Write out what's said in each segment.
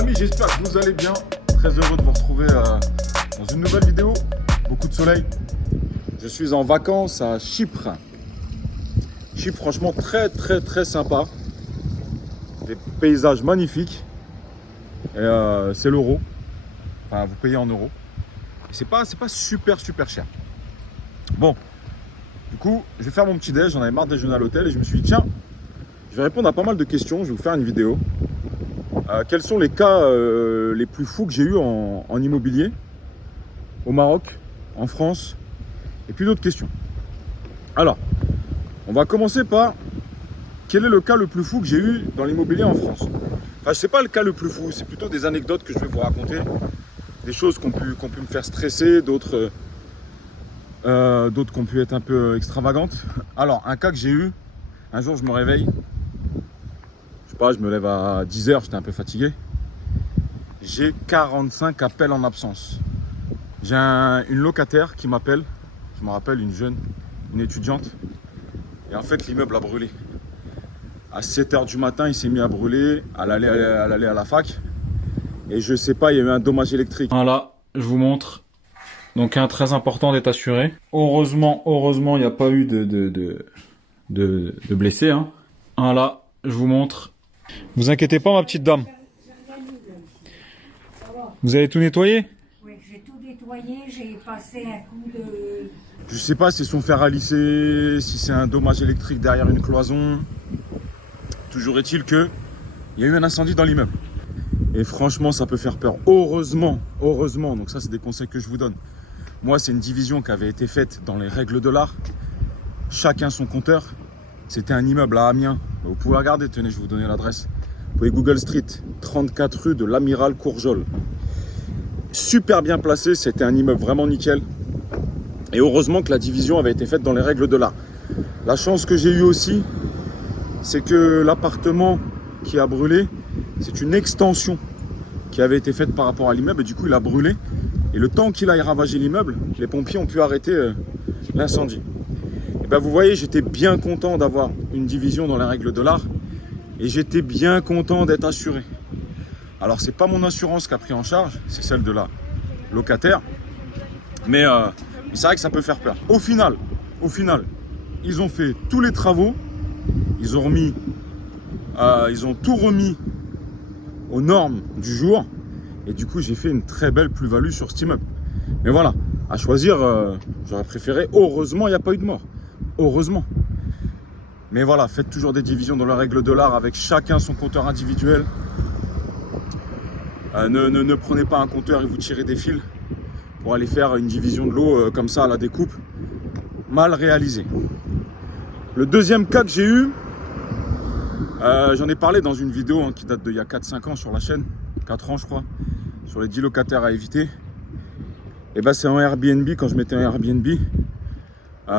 amis, j'espère que vous allez bien. Très heureux de vous retrouver dans une nouvelle vidéo. Beaucoup de soleil. Je suis en vacances à Chypre. Chypre, franchement, très sympa. Des paysages magnifiques. Et c'est l'euro. Enfin, vous payez en euros. Et c'est pas super cher. Bon, du coup, je vais faire mon petit déj. J'en avais marre de déjeuner à l'hôtel et je me suis dit, tiens, je vais répondre à pas mal de questions. Je vais vous faire une vidéo. Quels sont les cas les plus fous que j'ai eu en immobilier au Maroc, en France, et puis d'autres questions. Alors, on va commencer par quel est le cas le plus fou que j'ai eu dans l'immobilier en France. Enfin, c'est pas le cas le plus fou, c'est plutôt des anecdotes que je vais vous raconter, des choses qui ont pu me faire stresser, d'autres qui ont pu être un peu extravagantes. Alors, un cas que j'ai eu, un jour je me réveille, je me lève à 10h, j'étais un peu fatigué. J'ai 45 appels en absence. J'ai une locataire qui m'appelle, je me rappelle, une étudiante. Et en fait, l'immeuble a brûlé. À 7h du matin, il s'est mis à brûler. Elle allait à la fac. Et je sais pas, il y a eu un dommage électrique. Voilà, je vous montre. Donc, un très important d'être assuré. Heureusement, il n'y a pas eu de blessés. Hein. Voilà, je vous montre. Vous inquiétez pas, ma petite dame. Vous avez tout nettoyé? Oui, j'ai tout nettoyé, j'ai passé un coup de... Je sais pas si son fer a lissé, si c'est un dommage électrique derrière une cloison. Toujours est-il que il y a eu un incendie dans l'immeuble. Et franchement, ça peut faire peur. Heureusement, donc ça c'est des conseils que je vous donne. Moi, c'est une division qui avait été faite dans les règles de l'art. Chacun son compteur. C'était un immeuble à Amiens. Vous pouvez regarder, tenez, je vais vous donner l'adresse. Vous pouvez Google Street, 34 rue de l'Amiral Courjol. Super bien placé, c'était un immeuble vraiment nickel. Et heureusement que la division avait été faite dans les règles de l'art. La chance que j'ai eue aussi, c'est que l'appartement qui a brûlé, c'est une extension qui avait été faite par rapport à l'immeuble. Et du coup, il a brûlé. Et le temps qu'il aille ravager l'immeuble, les pompiers ont pu arrêter l'incendie. Et ben, vous voyez, j'étais bien content d'avoir une division dans les règles de l'art. Et j'étais bien content d'être assuré. Alors, c'est pas mon assurance qui a pris en charge, c'est celle de la locataire. Mais c'est vrai que ça peut faire peur. Au final, ils ont fait tous les travaux. Ils ont tout remis aux normes du jour. Et du coup, j'ai fait une très belle plus-value sur cet immeuble. Mais voilà, à choisir, j'aurais préféré. Heureusement, il n'y a pas eu de mort. Heureusement. Mais voilà, faites toujours des divisions dans la règle de l'art avec chacun son compteur individuel. Ne prenez pas un compteur et vous tirez des fils pour aller faire une division de l'eau comme ça à la découpe. Mal réalisé. Le deuxième cas que j'ai eu, j'en ai parlé dans une vidéo qui date d'il y a 4-5 ans sur la chaîne, 4 ans je crois, sur les 10 locataires à éviter. Et ben c'est en Airbnb, quand je mettais un Airbnb,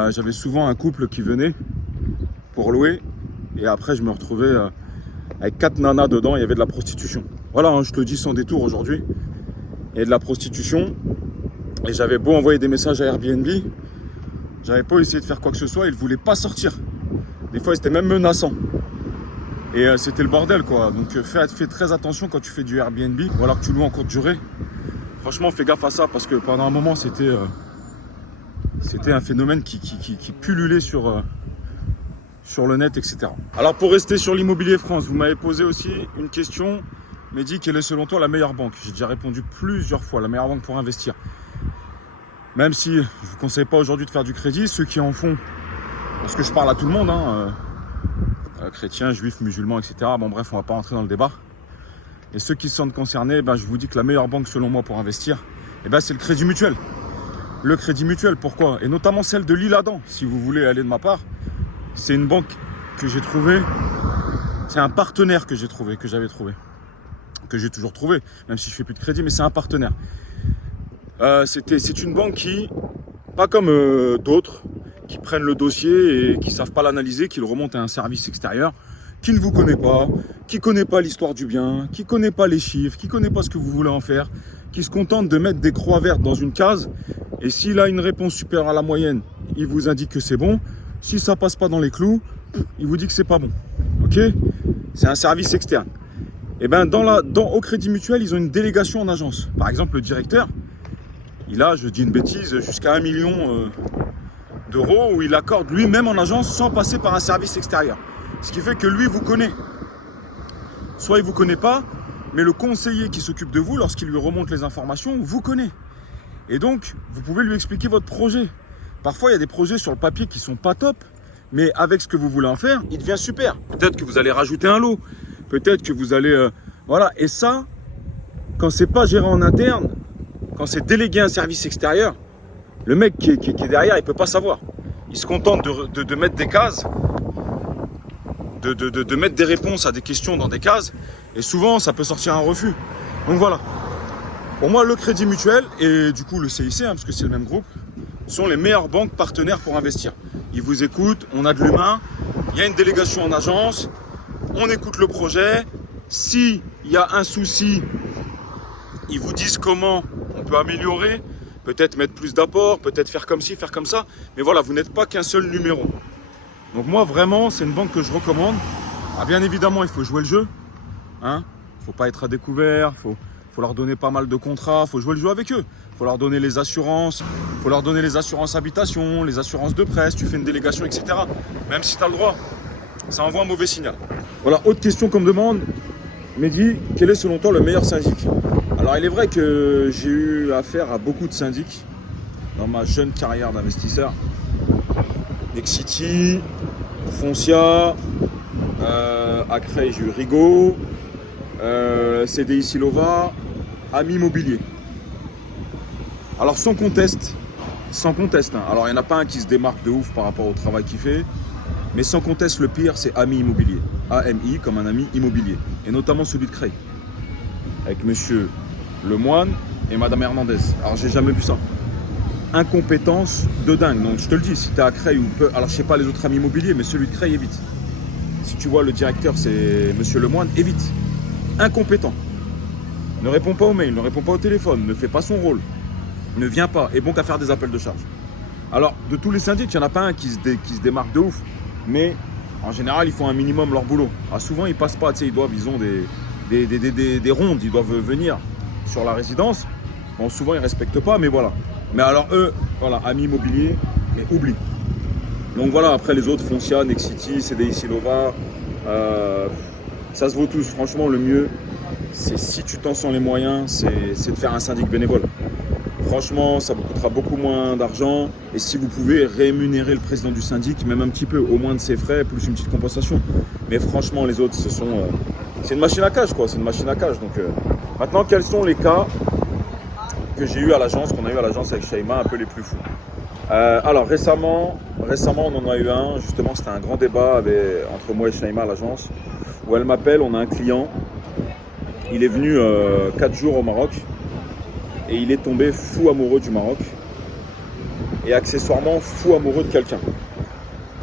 j'avais souvent un couple qui venait pour louer et après je me retrouvais avec 4 nanas dedans, il y avait de la prostitution. Voilà, hein, je te le dis sans détour aujourd'hui, il y a de la prostitution et j'avais beau envoyer des messages à Airbnb, j'avais pas essayé de faire quoi que ce soit, ils ne voulaient pas sortir. Des fois c'était même menaçant. Et c'était le bordel quoi, donc fais très attention quand tu fais du Airbnb ou alors que tu loues en courte durée. Franchement fais gaffe à ça parce que pendant un moment c'était un phénomène qui pullulait sur le net, etc. Alors pour rester sur l'immobilier France, vous m'avez posé aussi une question, Mehdi, quelle est selon toi la meilleure banque? J'ai déjà répondu plusieurs fois, la meilleure banque pour investir. Même si je ne vous conseille pas aujourd'hui de faire du crédit, ceux qui en font, parce que je parle à tout le monde, chrétiens, juifs, musulmans, etc. Bon bref, on ne va pas rentrer dans le débat. Et ceux qui se sentent concernés, je vous dis que la meilleure banque selon moi pour investir, c'est le Crédit Mutuel. Le Crédit Mutuel, pourquoi? Et notamment celle de l'Isle-Adam, si vous voulez aller de ma part. C'est une banque que j'ai trouvée, c'est un partenaire que j'avais trouvé, que j'ai toujours trouvé, même si je fais plus de crédit, mais c'est un partenaire. C'est une banque qui, pas comme d'autres, qui prennent le dossier et qui ne savent pas l'analyser, qui le remontent à un service extérieur, qui ne vous connaît pas, qui ne connaît pas l'histoire du bien, qui ne connaît pas les chiffres, qui ne connaît pas ce que vous voulez en faire, qui se contente de mettre des croix vertes dans une case, et s'il a une réponse supérieure à la moyenne, il vous indique que c'est bon. Si ça passe pas dans les clous, il vous dit que c'est pas bon. Ok? C'est un service externe. Et ben au Crédit Mutuel, ils ont une délégation en agence. Par exemple, le directeur, il a, je dis une bêtise, jusqu'à 1 million d'euros où il accorde lui-même en agence sans passer par un service extérieur. Ce qui fait que lui vous connaît. Soit il ne vous connaît pas, mais le conseiller qui s'occupe de vous, lorsqu'il lui remonte les informations, vous connaît. Et donc, vous pouvez lui expliquer votre projet. Parfois, il y a des projets sur le papier qui ne sont pas top, mais avec ce que vous voulez en faire, il devient super. Peut-être que vous allez rajouter un lot. Peut-être que vous allez... voilà. Et ça, quand c'est pas géré en interne, quand c'est délégué à un service extérieur, le mec qui est derrière, il peut pas savoir. Il se contente de mettre des cases, de mettre des réponses à des questions dans des cases. Et souvent, ça peut sortir un refus. Donc voilà. Pour moi, le Crédit Mutuel et du coup le CIC, parce que c'est le même groupe, sont les meilleures banques partenaires pour investir. Ils vous écoutent, on a de l'humain, il y a une délégation en agence, on écoute le projet. S'il y a un souci, ils vous disent comment on peut améliorer, peut-être mettre plus d'apport, peut-être faire comme ci, faire comme ça. Mais voilà, vous n'êtes pas qu'un seul numéro. Donc moi, vraiment, c'est une banque que je recommande. Ah, bien évidemment, il faut jouer le jeu. Hein, faut pas être à découvert, faut leur donner pas mal de contrats, faut jouer le jeu avec eux. Faut leur donner les assurances, faut leur donner les assurances habitation, les assurances de presse, tu fais une délégation, etc. Même si tu as le droit, ça envoie un mauvais signal. Voilà, autre question qu'on me demande. Mehdi, quel est selon toi le meilleur syndic? Alors il est vrai que j'ai eu affaire à beaucoup de syndics dans ma jeune carrière d'investisseur. Nexity, Foncia, à Creil, j'ai eu Rigaud, CDI Silova, Ami Immobilier. Alors sans conteste, hein. Alors il n'y en a pas un qui se démarque de ouf par rapport au travail qu'il fait, mais sans conteste, le pire c'est Ami Immobilier. AMI comme un ami immobilier, et notamment celui de Creil, avec monsieur Lemoine et madame Hernandez. Alors j'ai jamais vu ça. Incompétence de dingue. Donc je te le dis, si tu es à Creil ou peu, alors je sais pas les autres amis immobiliers, mais celui de Creil, évite. Si tu vois le directeur, c'est monsieur Lemoine, évite. Incompétent. Ne répond pas aux mails, ne répond pas au téléphone, ne fait pas son rôle, ne vient pas, et bon qu'à faire des appels de charge. Alors de tous les syndics, il n'y en a pas un qui se démarque de ouf, mais en général, ils font un minimum leur boulot. Ah, souvent, ils passent pas, tu sais, ils ont des rondes, ils doivent venir sur la résidence. Bon, souvent, ils respectent pas, mais voilà. Mais alors eux, voilà, Ami Immobilier, mais oublie. Donc voilà, après les autres, Foncia, Nexity, CDI Silova, ça se vaut tous. Franchement, le mieux, c'est si tu t'en sens les moyens, c'est de faire un syndic bénévole. Franchement, ça vous coûtera beaucoup moins d'argent. Et si vous pouvez rémunérer le président du syndic, même un petit peu, au moins de ses frais, plus une petite compensation. Mais franchement, les autres, c'est une machine à cash, quoi. C'est une machine à cash. Donc, maintenant, quels sont les cas que j'ai eu à l'agence, qu'on a eu à l'agence avec Shaima, un peu les plus fous? Alors, récemment, on en a eu un. Justement, c'était un grand débat entre moi et Shaima à l'agence, où elle m'appelle, on a un client. Il est venu 4 jours au Maroc. Et il est tombé fou amoureux du Maroc. Et accessoirement fou amoureux de quelqu'un.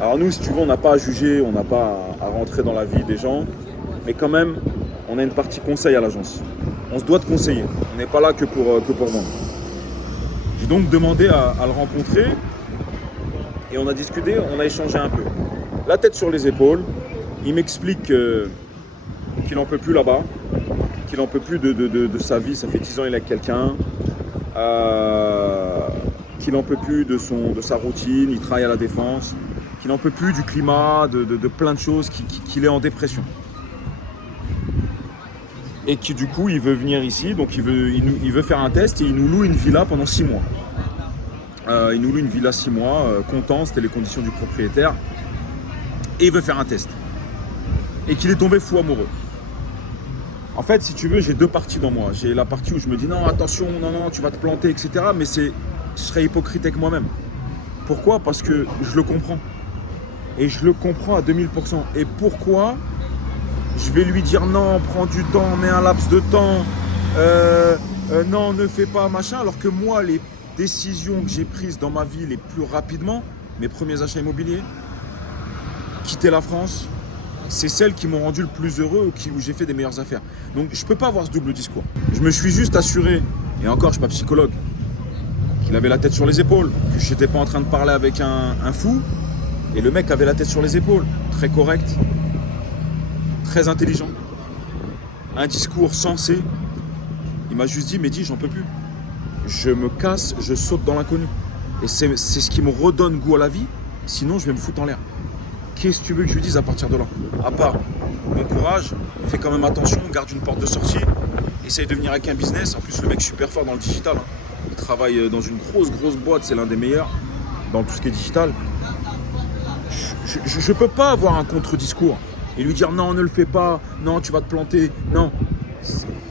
Alors nous, si tu veux, on n'a pas à juger, on n'a pas à rentrer dans la vie des gens. Mais quand même, on a une partie conseil à l'agence. On se doit de conseiller. On n'est pas là que pour vendre. J'ai donc demandé à le rencontrer. Et on a discuté, on a échangé un peu. La tête sur les épaules. Il m'explique qu'il n'en peut plus là-bas. Qu'il n'en peut plus de sa vie. Ça fait 10 ans qu'il est avec quelqu'un. Qu'il n'en peut plus de sa routine, il travaille à la défense, qu'il n'en peut plus du climat, de plein de choses, qu'il est en dépression. Et qui du coup il veut venir ici, donc il veut faire un test et il nous loue une villa pendant 6 mois. Il nous loue une villa 6 mois, content, c'était les conditions du propriétaire. Et il veut faire un test. Et qu'il est tombé fou amoureux. En fait, si tu veux, j'ai deux parties dans moi. J'ai la partie où je me dis non, attention, non, tu vas te planter, etc. Mais je serais hypocrite avec moi-même. Pourquoi? Parce que je le comprends. Et je le comprends à 2000%. Et pourquoi je vais lui dire non, prends du temps, mets un laps de temps, non, ne fais pas, machin. Alors que moi, les décisions que j'ai prises dans ma vie les plus rapidement, mes premiers achats immobiliers, quitter la France, c'est celles qui m'ont rendu le plus heureux où j'ai fait des meilleures affaires. Donc je ne peux pas avoir ce double discours. Je me suis juste assuré, et encore je ne suis pas psychologue, qu'il avait la tête sur les épaules, que je n'étais pas en train de parler avec un fou, et le mec avait la tête sur les épaules, très correct, très intelligent. un discours sensé. Il m'a juste dit, Mehdi, j'en peux plus. Je me casse, je saute dans l'inconnu. Et c'est ce qui me redonne goût à la vie. Sinon, je vais me foutre en l'air. Qu'est-ce que tu veux que je lui dise à partir de là? À part, bon courage, fais quand même attention, garde une porte de sortie, essaye de venir avec un business. En plus, le mec est super fort dans le digital. Hein. Il travaille dans une grosse boîte, c'est l'un des meilleurs dans tout ce qui est digital. Je peux pas avoir un contre-discours et lui dire non, ne le fais pas, non, tu vas te planter. Non,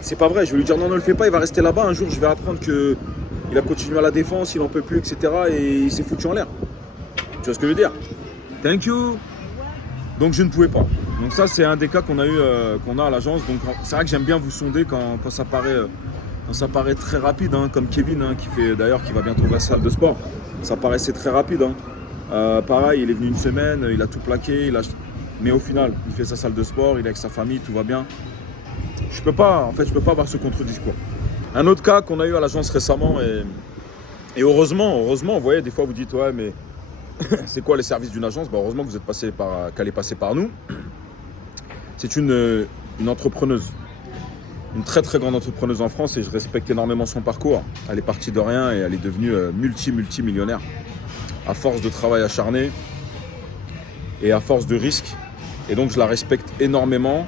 c'est pas vrai. Je vais lui dire non, ne le fais pas, il va rester là-bas. Un jour, je vais apprendre qu'il a continué à la défense, il en peut plus, etc. Et il s'est foutu en l'air. Tu vois ce que je veux dire? Thank you. Donc je ne pouvais pas. Donc ça, c'est un des cas qu'on a eu, qu'on a à l'agence. Donc c'est vrai que j'aime bien vous sonder quand ça paraît très rapide, hein, comme Kevin, hein, qui va bientôt ouvrir sa salle de sport. Ça paraissait très rapide. Hein. Pareil, il est venu une semaine, il a tout plaqué, mais au final, il fait sa salle de sport, il est avec sa famille, tout va bien. Je peux pas avoir ce contre-discours. Un autre cas qu'on a eu à l'agence récemment, et heureusement, vous voyez, des fois vous dites ouais, mais c'est quoi les services d'une agence? Bah, heureusement que vous êtes qu'elle est passée par nous. C'est une entrepreneuse, une très grande entrepreneuse en France, et je respecte énormément son parcours. Elle est partie de rien et elle est devenue multimillionnaire à force de travail acharné et à force de risques. Et donc je la respecte énormément.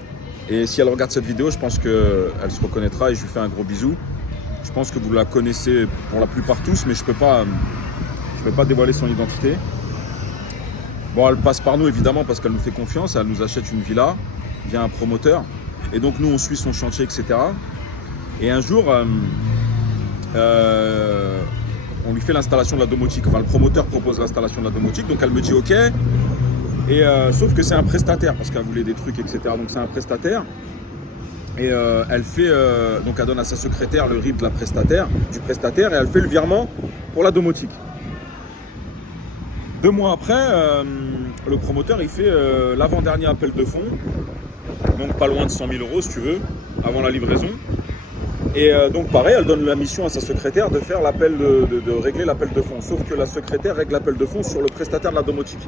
Et si elle regarde cette vidéo, je pense qu'elle se reconnaîtra et je lui fais un gros bisou. Je pense que vous la connaissez pour la plupart tous, mais je peux pas dévoiler son identité. Bon, elle passe par nous évidemment parce qu'elle nous fait confiance, elle nous achète une villa via un promoteur. Et donc nous, on suit son chantier, etc. Et un jour, on lui fait l'installation de la domotique. Enfin, le promoteur propose l'installation de la domotique, donc elle me dit OK. Et sauf que c'est un prestataire parce qu'elle voulait des trucs, etc. Donc c'est un prestataire. Et donc elle donne à sa secrétaire le RIB du prestataire, et elle fait le virement pour la domotique. 2 mois après, le promoteur il fait l'avant-dernier appel de fonds, donc pas loin de 100 000 € si tu veux, avant la livraison. Et donc pareil, elle donne la mission à sa secrétaire de faire l'appel de régler l'appel de fonds. Sauf que la secrétaire règle l'appel de fonds sur le prestataire de la domotique.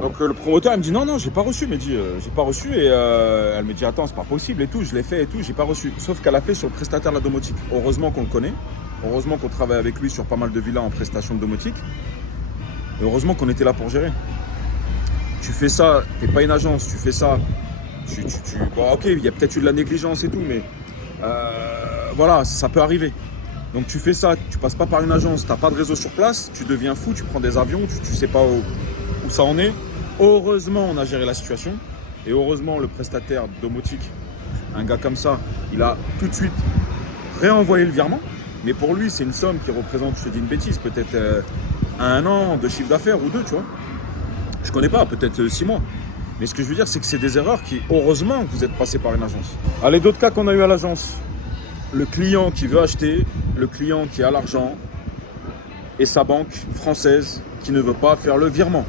Donc le promoteur il me dit non, j'ai pas reçu, j'ai pas reçu, et elle me dit attends, c'est pas possible et tout, je l'ai fait et tout, j'ai pas reçu. Sauf qu'elle a fait sur le prestataire de la domotique. Heureusement qu'on le connaît, heureusement qu'on travaille avec lui sur pas mal de villas en prestation de domotique, et heureusement qu'on était là pour gérer. Tu fais ça, t'es pas une agence, tu fais ça, bon ok, il y a peut-être eu de la négligence et tout, mais voilà, ça peut arriver. Donc tu fais ça, tu passes pas par une agence, t'as pas de réseau sur place, tu deviens fou, tu prends des avions, tu sais pas où ça en est. Heureusement, on a géré la situation. Et heureusement, le prestataire domotique, un gars comme ça, il a tout de suite réenvoyé le virement. Mais pour lui, c'est une somme qui représente, je te dis une bêtise, peut-être 1 an de chiffre d'affaires ou 2, tu vois. Je connais pas, peut-être 6 mois. Mais ce que je veux dire, c'est que c'est des erreurs qui, heureusement, vous êtes passé par une agence. Allez, d'autres cas qu'on a eu à l'agence. Le client qui veut acheter, le client qui a l'argent et sa banque française qui ne veut pas faire le virement.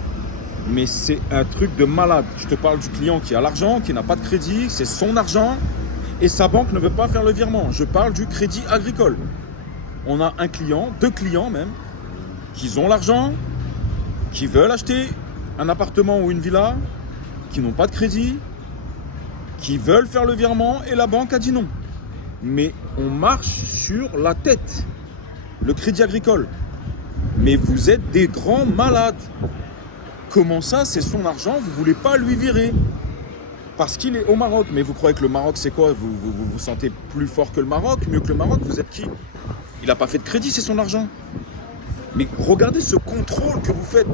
Mais c'est un truc de malade. Je te parle du client qui a l'argent, qui n'a pas de crédit, c'est son argent et sa banque ne veut pas faire le virement. Je parle du crédit agricole. On a un client, 2 clients même, qui ont l'argent, qui veulent acheter un appartement ou une villa, qui n'ont pas de crédit, qui veulent faire le virement et la banque a dit non. Mais on marche sur la tête. Le crédit agricole. Mais vous êtes des grands malades. Comment ça, c'est son argent, vous ne voulez pas lui virer? Parce qu'il est au Maroc. Mais vous croyez que le Maroc, c'est quoi? Vous sentez plus fort que le Maroc, mieux que le Maroc? Vous êtes qui? Il n'a pas fait de crédit, c'est son argent. Mais regardez ce contrôle que vous faites.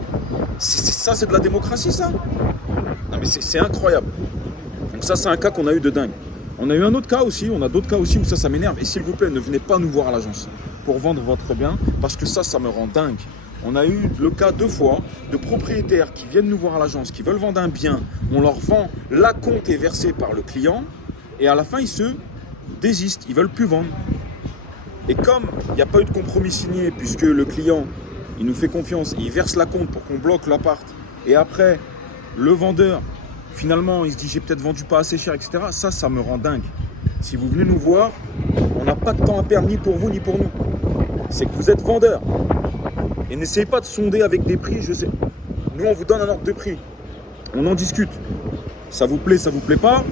Ça, c'est de la démocratie, ça? Non, mais c'est incroyable. Donc ça, c'est un cas qu'on a eu de dingue. On a eu un autre cas aussi, on a d'autres cas aussi où ça m'énerve. Et s'il vous plaît, ne venez pas nous voir à l'agence pour vendre votre bien, parce que ça me rend dingue. On a eu le cas 2 fois de propriétaires qui viennent nous voir à l'agence, qui veulent vendre un bien. On leur vend, l'acompte est versé par le client et à la fin, ils se désistent, ils ne veulent plus vendre. Et comme il n'y a pas eu de compromis signé, puisque le client, il nous fait confiance, il verse l'acompte pour qu'on bloque l'appart, et après, le vendeur, finalement, il se dit j'ai peut-être vendu pas assez cher, etc. Ça me rend dingue. Si vous venez nous voir, on n'a pas de temps à perdre ni pour vous ni pour nous. C'est que vous êtes vendeur. Et n'essayez pas de sonder avec des prix, je sais. Nous, on vous donne un ordre de prix. On en discute. Ça vous plaît pas.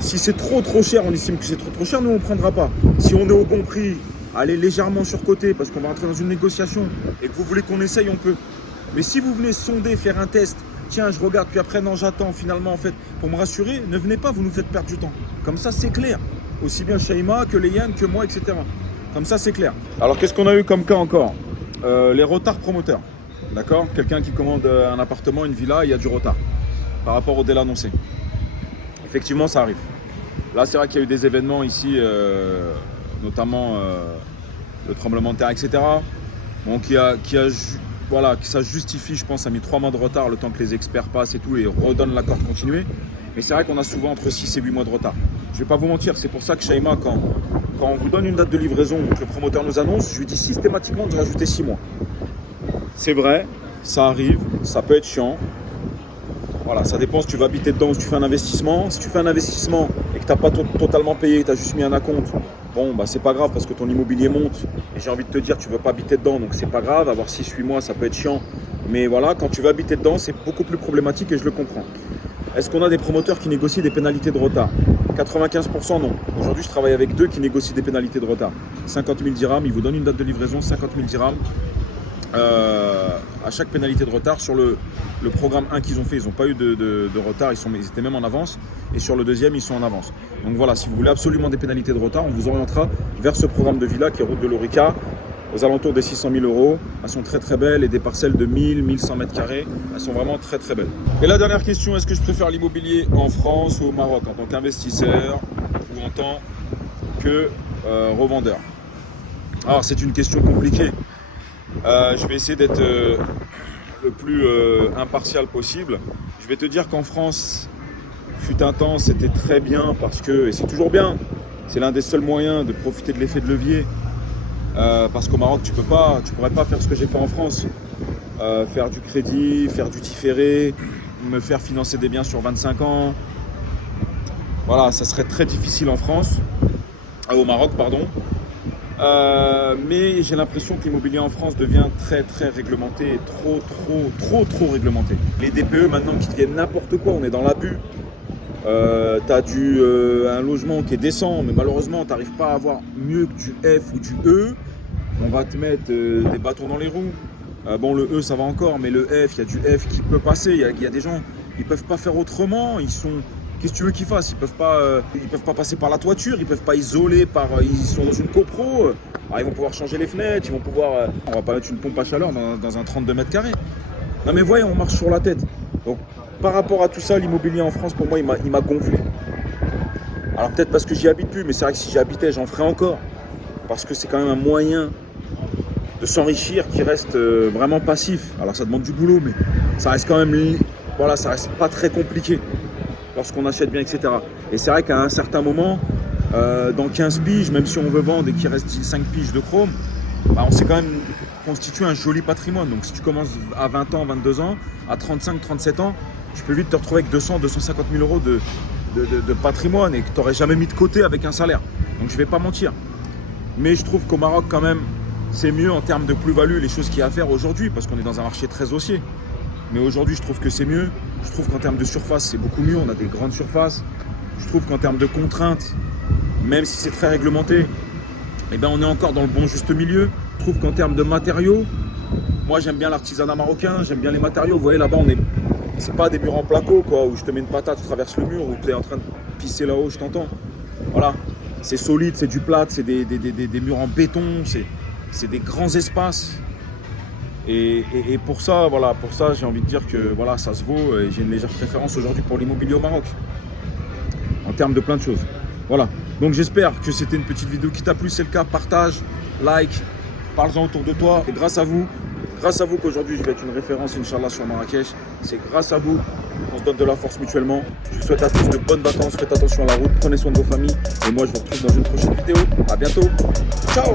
Si c'est trop cher, on estime que c'est trop cher, nous on ne prendra pas. Si on est au bon prix, allez légèrement surcoté parce qu'on va rentrer dans une négociation et que vous voulez qu'on essaye, on peut. Mais si vous venez sonder, faire un test, tiens, je regarde, puis après, non, j'attends, finalement, en fait, pour me rassurer, ne venez pas, vous nous faites perdre du temps. Comme ça, c'est clair. Aussi bien Shaima que Léane, que moi, etc. Comme ça, c'est clair. Alors, qu'est-ce qu'on a eu comme cas encore? Les retards promoteurs. D'accord? Quelqu'un qui commande un appartement, une villa, il y a du retard par rapport au délai annoncé. Effectivement, ça arrive. Là, c'est vrai qu'il y a eu des événements ici, notamment le tremblement de terre, etc. Bon, voilà, que ça justifie, je pense, ça a mis 3 mois de retard le temps que les experts passent et tout et redonnent l'accord de continuer. Mais c'est vrai qu'on a souvent entre 6 et 8 mois de retard. Je vais pas vous mentir, c'est pour ça que Shaima, quand on vous donne une date de livraison, que le promoteur nous annonce, je lui dis systématiquement de rajouter 6 mois. C'est vrai, ça arrive, ça peut être chiant. Voilà, ça dépend si tu vas habiter dedans ou si tu fais un investissement. Si tu fais un investissement et que tu n'as pas totalement payé, tu as juste mis un acompte, bon, bah, c'est pas grave parce que ton immobilier monte. Et j'ai envie de te dire, tu ne veux pas habiter dedans, donc c'est pas grave. Avoir 6-8 mois, ça peut être chiant. Mais voilà, quand tu veux habiter dedans, c'est beaucoup plus problématique et je le comprends. Est-ce qu'on a des promoteurs qui négocient des pénalités de retard? 95% non. Aujourd'hui, je travaille avec 2 qui négocient des pénalités de retard. 50 000 dirhams, ils vous donnent une date de livraison, 50 000 dirhams. À chaque pénalité de retard. Sur le programme 1 qu'ils ont fait, ils n'ont pas eu de retard, ils étaient même en avance, et sur le deuxième ils sont en avance. Donc voilà, si vous voulez absolument des pénalités de retard, on vous orientera vers ce programme de villa qui est route de l'Orica, aux alentours des 600 000 €. Elles sont très très belles et des parcelles de 1000-1100 mètres carrés, elles sont vraiment très très belles. Et la dernière question, est-ce que je préfère l'immobilier en France ou au Maroc en tant qu'investisseur ou en tant que revendeur? Alors c'est une question compliquée. Je vais essayer d'être le plus impartial possible. Je vais te dire qu'en France, fut un temps, c'était très bien parce que, et c'est toujours bien, c'est l'un des seuls moyens de profiter de l'effet de levier. Parce qu'au Maroc, tu pourrais pas faire ce que j'ai fait en France. Faire du crédit, faire du différé, me faire financer des biens sur 25 ans. Voilà, ça serait très difficile en France, au Maroc, pardon. Mais j'ai l'impression que l'immobilier en France devient très très réglementé, trop réglementé. Les DPE maintenant qui deviennent n'importe quoi, on est dans l'abus. T'as un logement qui est décent, mais malheureusement t'arrives pas à avoir mieux que du F ou du E. On va te mettre des bâtons dans les roues. Bon, le E ça va encore, mais le F, il y a du F qui peut passer. Il y a des gens, ils peuvent pas faire autrement. Qu'est-ce que tu veux qu'ils fassent? Ils peuvent pas passer par la toiture, ils peuvent pas isoler ils sont dans une copro. Alors ils vont pouvoir changer les fenêtres, ils vont pouvoir. On va pas mettre une pompe à chaleur dans un 32 mètres carrés. Non mais voyez, on marche sur la tête. Donc par rapport à tout ça, l'immobilier en France, pour moi, il m'a gonflé. Alors peut-être parce que j'y habite plus, mais c'est vrai que si j'y habitais, j'en ferais encore. Parce que c'est quand même un moyen de s'enrichir qui reste vraiment passif. Alors ça demande du boulot, mais ça reste quand même, voilà, ça reste pas très compliqué lorsqu'on achète bien, etc. Et c'est vrai qu'à un certain moment, dans 15 piges, même si on veut vendre et qu'il reste 5 piges de chrome, bah on s'est quand même constitué un joli patrimoine. Donc si tu commences à 20 ans, 22 ans, à 35, 37 ans, tu peux vite te retrouver avec 200, 250 000 € de patrimoine et que tu n'aurais jamais mis de côté avec un salaire. Donc je vais pas mentir. Mais je trouve qu'au Maroc quand même, c'est mieux en termes de plus-value, les choses qu'il y a à faire aujourd'hui, parce qu'on est dans un marché très haussier. Mais aujourd'hui, je trouve que c'est mieux. Je trouve qu'en termes de surface, c'est beaucoup mieux. On a des grandes surfaces. Je trouve qu'en termes de contraintes, même si c'est très réglementé, eh ben, on est encore dans le bon juste milieu. Je trouve qu'en termes de matériaux, moi j'aime bien l'artisanat marocain, j'aime bien les matériaux. Vous voyez là-bas, c'est pas des murs en placo, quoi, où je te mets une patate, tu traverses le mur, où tu es en train de pisser là-haut, je t'entends. Voilà, c'est solide, c'est du plâtre, c'est des murs en béton, c'est des grands espaces. Et pour ça, voilà, j'ai envie de dire que voilà, ça se vaut. Et j'ai une légère préférence aujourd'hui pour l'immobilier au Maroc, en termes de plein de choses. Voilà, donc j'espère que c'était une petite vidéo qui t'a plu. C'est le cas, partage, like, parle-en autour de toi. Et grâce à vous qu'aujourd'hui je vais être une référence, Inch'Allah, sur Marrakech. C'est grâce à vous qu'on se donne de la force mutuellement. Je vous souhaite à tous de bonnes vacances, faites attention à la route, prenez soin de vos familles. Et moi je vous retrouve dans une prochaine vidéo. À bientôt, ciao.